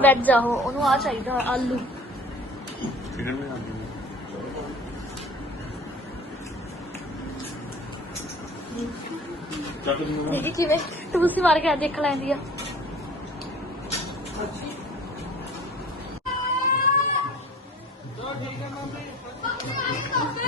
ਬੈਠ ਜਾ ਉਹਨੂੰ ਆ ਚਾਹੀਦਾ ਆਲੂ ਦੀਦੀ ਕਿਵੇਂ ਤੂੰ ਸੀ ਮਾਰ ਕੇ ਆ ਦੇਖ ਲੈਂਦੀ ਆ ਤੋ ਠੀਕ ਹੈ ਮੰਮੀ ਪੱਕੇ ਆਏ ਤੋ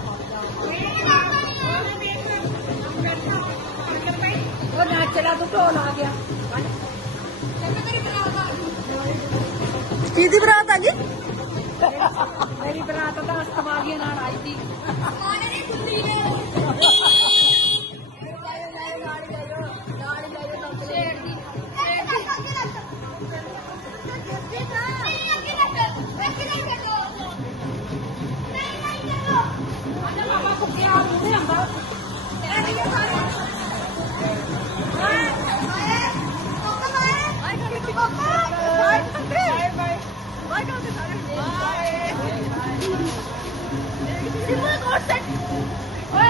ਕੀ ਦੀ ਬਰਾਤ ਆ ਜੀ ਮੇਰੀ ਬਰਾਤ ਤਾਂ ਅਸਤਮਾਗੀਆਂ ਨਾਲ ਆਈ ਸੀ ਆਨੇ ਨਹੀਂ ਖੁੱਲੀ Oh, thank you.